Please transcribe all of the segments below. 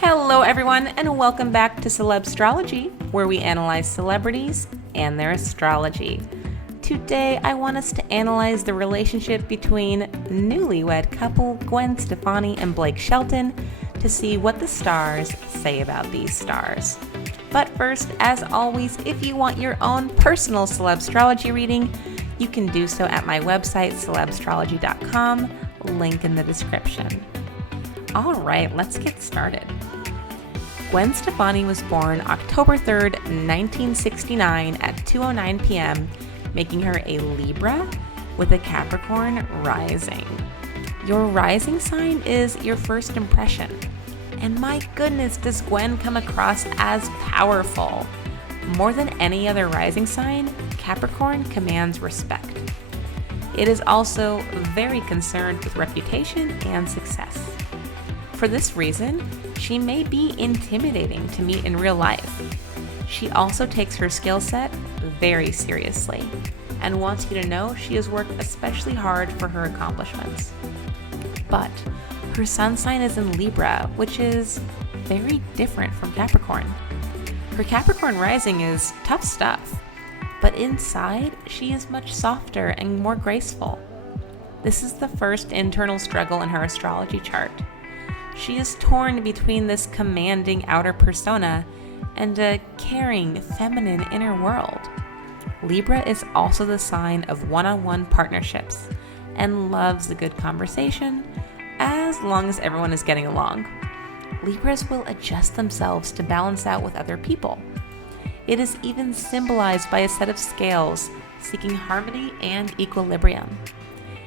Hello everyone, and welcome back to Celebstrology, where we analyze celebrities and their astrology. Today I want us to analyze the relationship between newlywed couple Gwen Stefani and Blake Shelton to see what the stars say about these stars. But first, as always, if you want your own personal celebstrology reading, you can do so at my website, celebstrology.com, link in the description. All right, let's get started. Gwen Stefani was born October 3rd, 1969 at 2:09 p.m., making her a Libra with a Capricorn rising. Your rising sign is your first impression. And my goodness, does Gwen come across as powerful. More than any other rising sign, Capricorn commands respect. It is also very concerned with reputation and success. For this reason, she may be intimidating to meet in real life. She also takes her skill set very seriously and wants you to know she has worked especially hard for her accomplishments. But her sun sign is in Libra, which is very different from Capricorn. Her Capricorn rising is tough stuff, but inside she is much softer and more graceful. This is the first internal struggle in her astrology chart. She is torn between this commanding outer persona and a caring, feminine inner world. Libra is also the sign of one-on-one partnerships and loves a good conversation as long as everyone is getting along. Libras will adjust themselves to balance out with other people. It is even symbolized by a set of scales seeking harmony and equilibrium.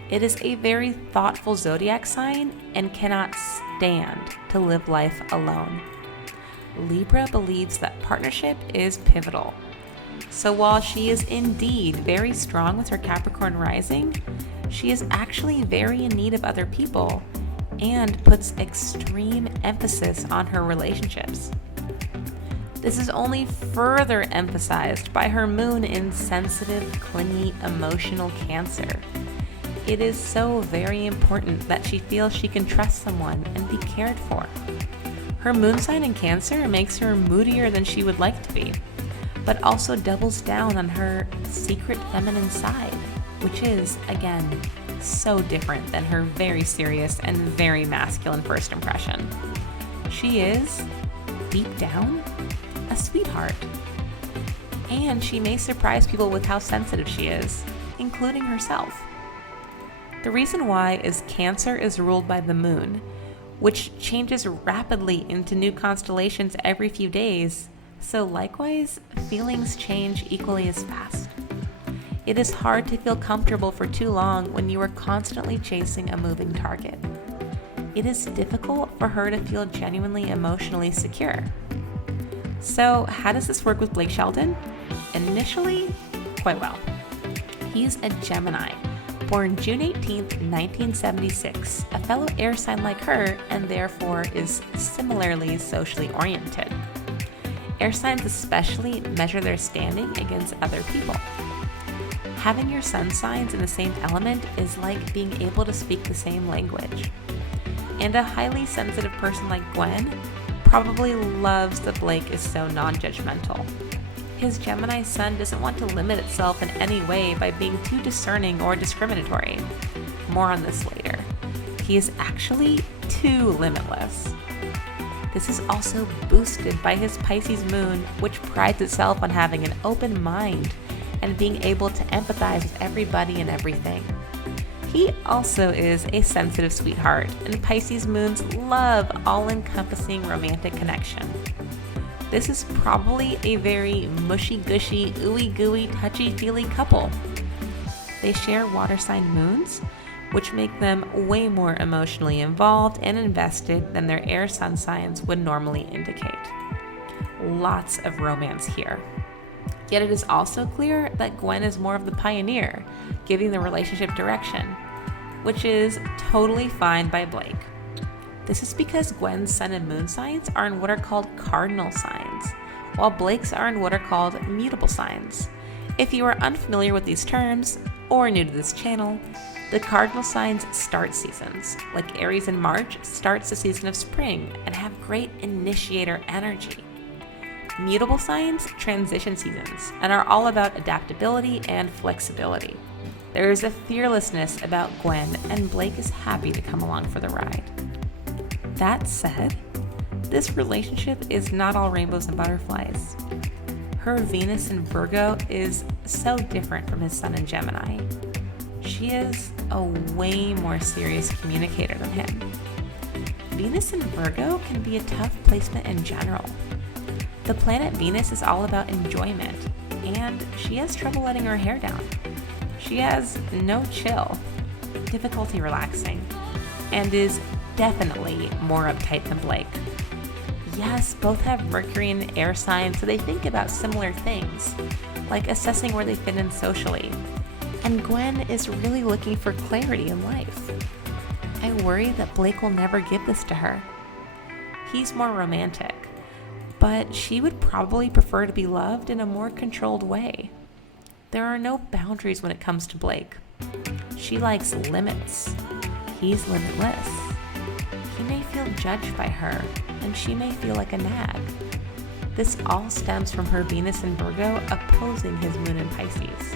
It is a very thoughtful zodiac sign and cannot stand to live life alone. Libra believes that partnership is pivotal. So while she is indeed very strong with her Capricorn rising, she is actually very in need of other people and puts extreme emphasis on her relationships. This is only further emphasized by her moon in sensitive, clingy, emotional Cancer. It is so very important that she feels she can trust someone and be cared for. Her moon sign in Cancer makes her moodier than she would like to be, but also doubles down on her secret feminine side, which is, again, so different than her very serious and very masculine first impression. She is, deep down, a sweetheart. And she may surprise people with how sensitive she is, including herself. The reason why is Cancer is ruled by the moon, which changes rapidly into new constellations every few days, so likewise, feelings change equally as fast. It is hard to feel comfortable for too long when you are constantly chasing a moving target. It is difficult for her to feel genuinely emotionally secure. So how does this work with Blake Shelton? Initially, quite well. He's a Gemini, born June 18, 1976, a fellow air sign like her and therefore is similarly socially oriented. Air signs especially measure their standing against other people. Having your sun signs in the same element is like being able to speak the same language. And a highly sensitive person like Gwen probably loves that Blake is so non-judgmental. His Gemini sun doesn't want to limit itself in any way by being too discerning or discriminatory. More on this later. He is actually too limitless. This is also boosted by his Pisces moon, which prides itself on having an open mind and being able to empathize with everybody and everything. He also is a sensitive sweetheart, and Pisces moons love all-encompassing romantic connection. This is probably a very mushy-gushy, ooey-gooey, touchy-feely couple. They share water sign moons, which make them way more emotionally involved and invested than their air sun signs would normally indicate. Lots of romance here. Yet it is also clear that Gwen is more of the pioneer, giving the relationship direction, which is totally fine by Blake. This is because Gwen's sun and moon signs are in what are called cardinal signs, while Blake's are in what are called mutable signs. If you are unfamiliar with these terms, or new to this channel, The cardinal signs start seasons, like Aries in March starts the season of spring and have great initiator energy. Mutable signs transition seasons and are all about adaptability and flexibility. There is a fearlessness about Gwen, and Blake is happy to come along for the ride. That said, this relationship is not all rainbows and butterflies. Her Venus in Virgo is so different from his sun in Gemini. She is a way more serious communicator than him. Venus in Virgo can be a tough placement in general. The planet Venus is all about enjoyment, and she has trouble letting her hair down. She has no chill, difficulty relaxing, and is definitely more uptight than Blake. Yes, both have Mercury in air signs, so they think about similar things, like assessing where they fit in socially. And Gwen is really looking for clarity in life. I worry that Blake will never give this to her. He's more romantic, but she would probably prefer to be loved in a more controlled way. There are no boundaries when it comes to Blake. She likes limits. He's limitless. He may feel judged by her, and she may feel like a nag. This all stems from her Venus in Virgo opposing his moon in Pisces.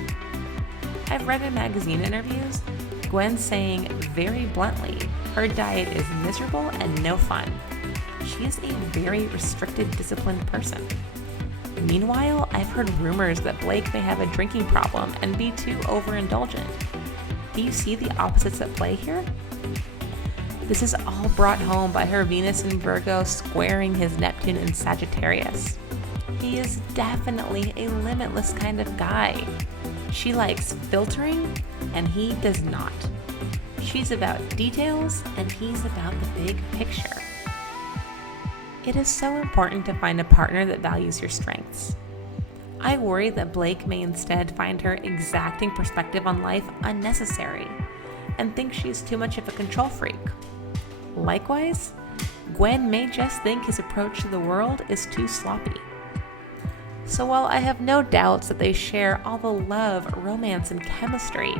I've read in magazine interviews, Gwen saying very bluntly her diet is miserable and no fun. She is a very restricted, disciplined person. Meanwhile, I've heard rumors that Blake may have a drinking problem and be too overindulgent. Do you see the opposites at play here? This is all brought home by her Venus in Virgo squaring his Neptune in Sagittarius. He is definitely a limitless kind of guy. She likes filtering, and he does not. She's about details, and he's about the big picture. It is so important to find a partner that values your strengths. I worry that Blake may instead find her exacting perspective on life unnecessary and think she's too much of a control freak. Likewise, Gwen may just think his approach to the world is too sloppy. So while I have no doubts that they share all the love, romance, and chemistry,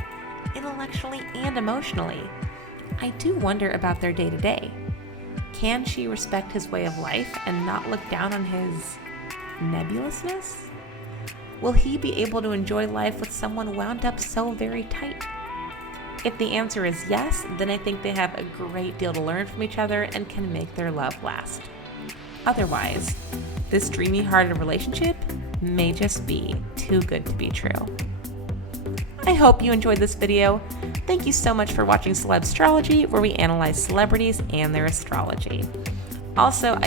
intellectually and emotionally, I do wonder about their day-to-day. Can she respect his way of life and not look down on his nebulousness? Will he be able to enjoy life with someone wound up so very tight? If the answer is yes, then I think they have a great deal to learn from each other and can make their love last. Otherwise, this dreamy-hearted relationship may just be too good to be true. I hope you enjoyed this video. Thank you so much for watching celebstrology, where we analyze celebrities and their astrology. Also,